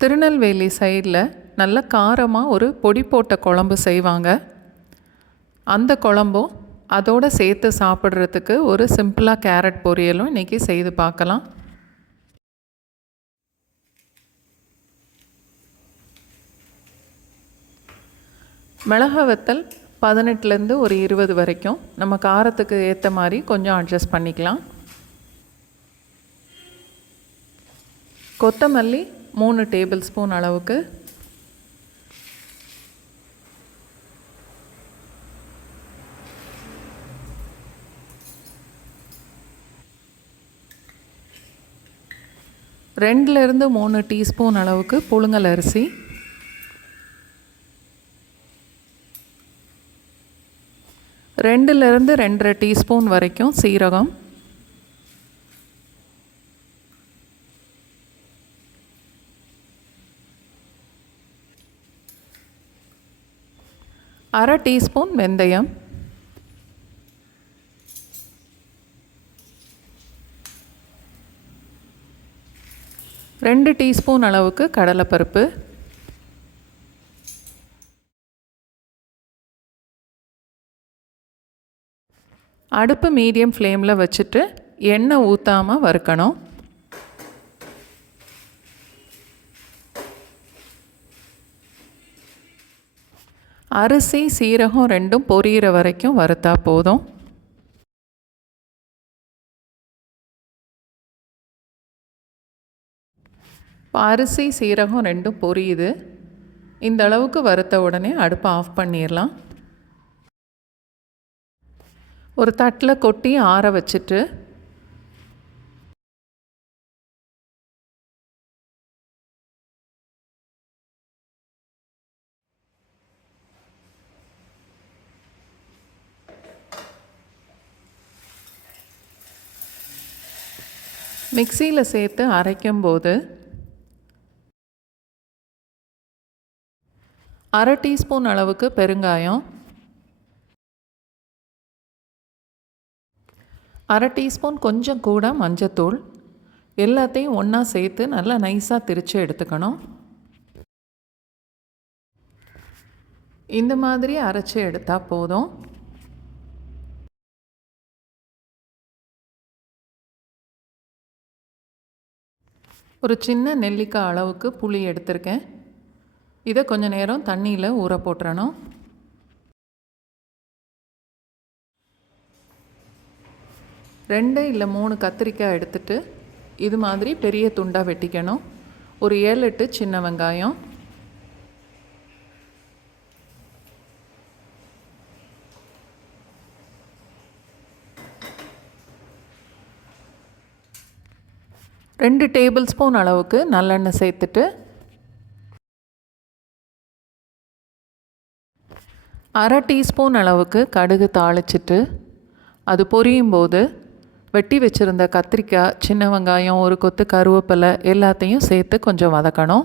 திருநெல்வேலி சைடில் நல்ல காரமாக ஒரு பொடி போட்ட குழம்பு செய்வாங்க. அந்த குழம்பும் அதோடு சேர்த்து சாப்பிட்றதுக்கு ஒரு சிம்பிளாக கேரட் பொரியலும் இன்றைக்கி செய்து பார்க்கலாம். மிளகா வத்தல் 18லேருந்து ஒரு 20 வரைக்கும் நம்ம காரத்துக்கு ஏற்ற மாதிரி கொஞ்சம் அட்ஜஸ்ட் பண்ணிக்கலாம். கொத்தமல்லி 3 டேபிள் ஸ்பூன் அளவுக்கு, ரெண்டுலேருந்து 3 டீஸ்பூன் அளவுக்கு புழுங்கல் அரிசி, 2லேருந்து 2.5 டீஸ்பூன் வரைக்கும் சீரகம், அரை டீஸ்பூன் வெந்தயம், ரெண்டு டீஸ்பூன் அளவுக்கு கடலைப்பருப்பு, அடுப்பு மீடியம் ஃப்ளேமில் வச்சுட்டு எண்ணெய் ஊற்றாமல் வறுக்கணும். அரிசி சீரகம் ரெண்டும் பொரியிற வரைக்கும் வறுத்தா போதும். இப்போ அரிசி சீரகம் ரெண்டும் பொரியுது. இந்த அளவுக்கு வறுத்த உடனே அடுப்பை ஆஃப் பண்ணிடலாம். ஒரு தட்டில் கொட்டி ஆற வச்சுட்டு மிக்சியில் சேர்த்து அரைக்கும்போது அரை டீஸ்பூன் அளவுக்கு பெருங்காயம், அரை டீஸ்பூன் கொஞ்சம் கூட மஞ்சத்தூள், எல்லாத்தையும் ஒன்றா சேர்த்து நல்லா நைஸாக திரித்து எடுத்துக்கணும். இந்த மாதிரி அரைச்சி எடுத்தால் போதும். ஒரு சின்ன நெல்லிக்காய் அளவுக்கு புளி எடுத்திருக்கேன். இதை கொஞ்சம் நேரம் தண்ணியில் ஊற போட்டுறணும். ரெண்டு இல்லை 3 கத்திரிக்காய் எடுத்துட்டு இது மாதிரி பெரிய துண்டாக வெட்டிக்கணும். ஒரு 7-8 சின்ன வெங்காயம், ரெண்டு டேபிள் ஸ்பூன் அளவுக்கு நல்லெண்ணெய் சேர்த்துட்டு அரை டீஸ்பூன் அளவுக்கு கடுகு தாளிச்சிட்டு அது பொரியும் போது வெட்டி வச்சுருந்த கத்திரிக்காய், சின்ன வெங்காயம், ஒரு கொத்து கருவேப்பிலை எல்லாத்தையும் சேர்த்து கொஞ்சம் வதக்கணும்.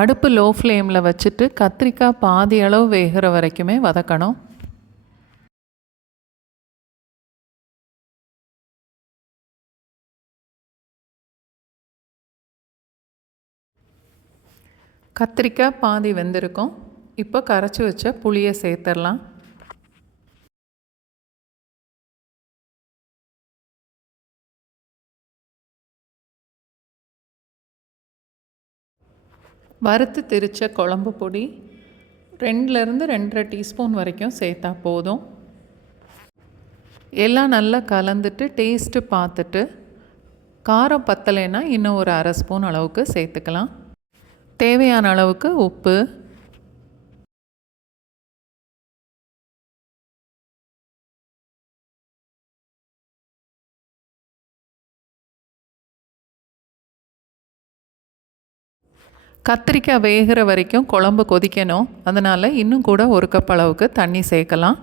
அடுப்பு லோ ஃப்ளேமில் வச்சுட்டு கத்திரிக்காய் பாதி அளவு வேகிற வரைக்குமே வதக்கணும். கத்திரிக்காய் பாதி வெந்திருக்கும். இப்போ கரைச்சி வச்ச புளியை சேர்த்துடலாம். வறுத்து திரிச்ச குழம்பு பொடி 2லேருந்து 2.5 டீஸ்பூன் வரைக்கும் சேர்த்தா போதும். எல்லாம் நல்லா கலந்துட்டு டேஸ்ட்டு பார்த்துட்டு காரம் பத்தலைன்னா இன்னும் ஒரு அரை ஸ்பூன் அளவுக்கு சேர்த்துக்கலாம். தேவையான அளவுக்கு உப்பு, கத்திரிக்காய் வேகிற வரைக்கும் குழம்பு கொதிக்கணும். அதனால் இன்னும் கூட 1 கப் அளவுக்கு தண்ணி சேர்க்கலாம்.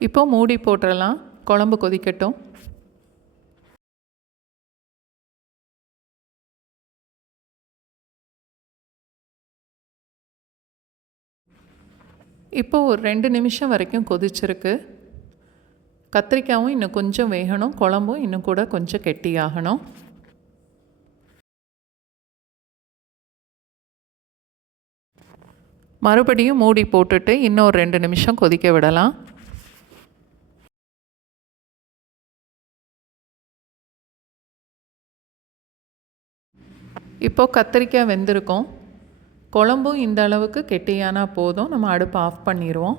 இப்போ மூடி போட்டுடலாம், குழம்பு கொதிக்கட்டும். இப்போ ஒரு 2 நிமிஷம் வரைக்கும் கொதிச்சிருக்கு. கத்திரிக்காயும் இன்னும் கொஞ்சம் வேகணும், குழம்பும் இன்னும் கூட கொஞ்சம் கெட்டியாகணும். மறுபடியும் மூடி போட்டுட்டு இன்னும் 2 நிமிஷம் கொதிக்க விடலாம். இப்போது கத்திரிக்காய் வெந்திருக்கும். குழம்பும் இந்த அளவுக்கு கெட்டியானா போதும், நம்ம அடுப்பை ஆஃப் பண்ணிடுவோம்.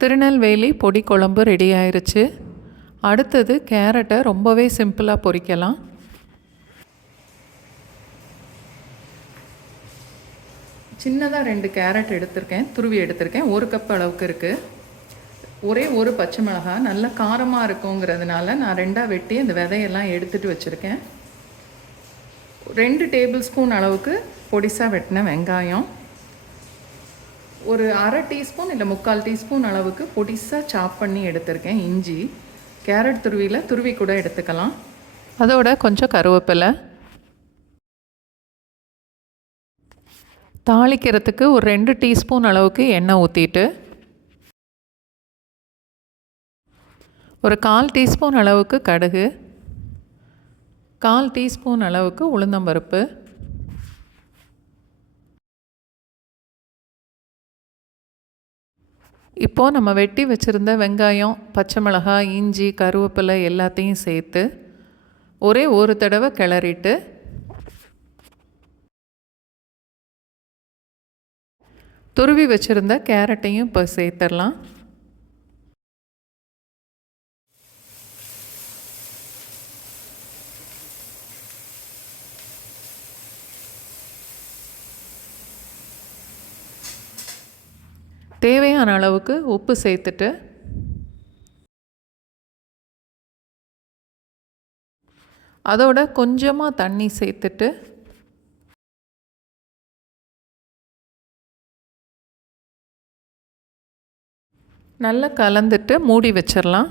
திருநெல்வேலி பொடி குழம்பு ரெடி ஆயிடுச்சு. அடுத்தது கேரட்டை ரொம்பவே சிம்பிளாக பொரிக்கலாம். சின்னதாக 2 கேரட் எடுத்திருக்கேன், துருவி எடுத்திருக்கேன். 1 கப் அளவுக்கு இருக்குது. ஒரே ஒரு பச்சை மிளகாய் நல்ல காரமாக இருக்குங்கிறதுனால நான் 2ஆக வெட்டி அந்த விதையெல்லாம் எடுத்துகிட்டு வச்சுருக்கேன். 2 டேபிள் ஸ்பூன் அளவுக்கு பொடிசாக வெட்டின வெங்காயம், ஒரு அரை டீஸ்பூன் இல்லை 3/4 டீஸ்பூன் அளவுக்கு பொடிசாக சாப் பண்ணி எடுத்திருக்கேன் இஞ்சி. கேரட் துருவி கூட எடுத்துக்கலாம். அதோட கொஞ்சம் கருவேப்பிலை. தாளிக்கிறதுக்கு ஒரு 2 டீஸ்பூன் அளவுக்கு எண்ணெய் ஊற்றிட்டு ஒரு 1/4 டீஸ்பூன் அளவுக்கு கடுகு, 1/4 டீஸ்பூன் அளவுக்கு உளுந்தம்பருப்பு, இப்போது நம்ம வெட்டி வச்சுருந்த வெங்காயம், பச்சை மிளகாய், இஞ்சி, கருவேப்பிலை எல்லாத்தையும் சேர்த்து ஒரே ஒரு தடவை கிளறிட்டு துருவி வச்சுருந்த கேரட்டையும் இப்போ சேர்த்துடலாம். தேவையான அளவுக்கு உப்பு சேர்த்துட்டு அதோட கொஞ்சமாக தண்ணி சேர்த்துட்டு நல்லா கலந்துட்டு மூடி வச்சிடலாம்.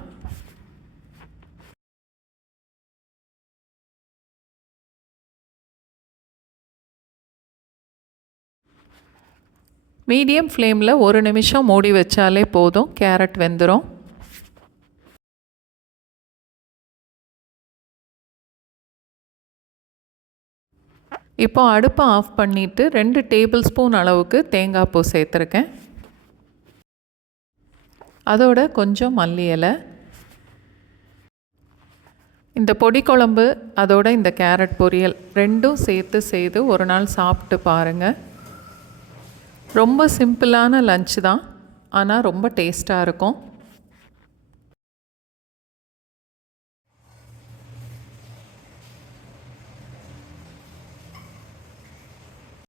மீடியம் ஃப்ளேமில் 1 நிமிஷம் மூடி வச்சாலே போதும், கேரட் வெந்துடும். இப்போ அடுப்பை ஆஃப் பண்ணிவிட்டு 2 டேபிள் ஸ்பூன் அளவுக்கு தேங்காய் பூ சேர்த்துருக்கேன். அதோட கொஞ்சம் மல்லி இலை. இந்த பொடி குழம்பு அதோட இந்த கேரட் பொரியல் ரெண்டும் சேர்த்து செய்து ஒரு நாள் சாப்பிட்டு பாருங்கள். ரொம்ப சிம்பிளான லஞ்ச் தான், ஆனால் ரொம்ப டேஸ்ட்டாக இருக்கும்.